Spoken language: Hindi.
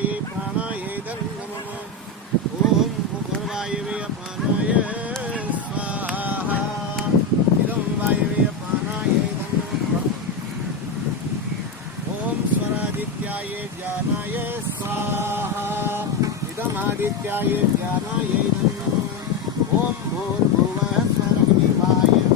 आदित्याय प्राणाय नमः। ओम भूर्वायुवे अपानाय स्वाहा। इदं वायुवे अपानाय नमः। ओम स्वरादित्याय ज्ञानाय स्वाहा। इदं आदित्याय ज्ञानाय नमः। ओम भूर्भुवः स्वरग्निवाय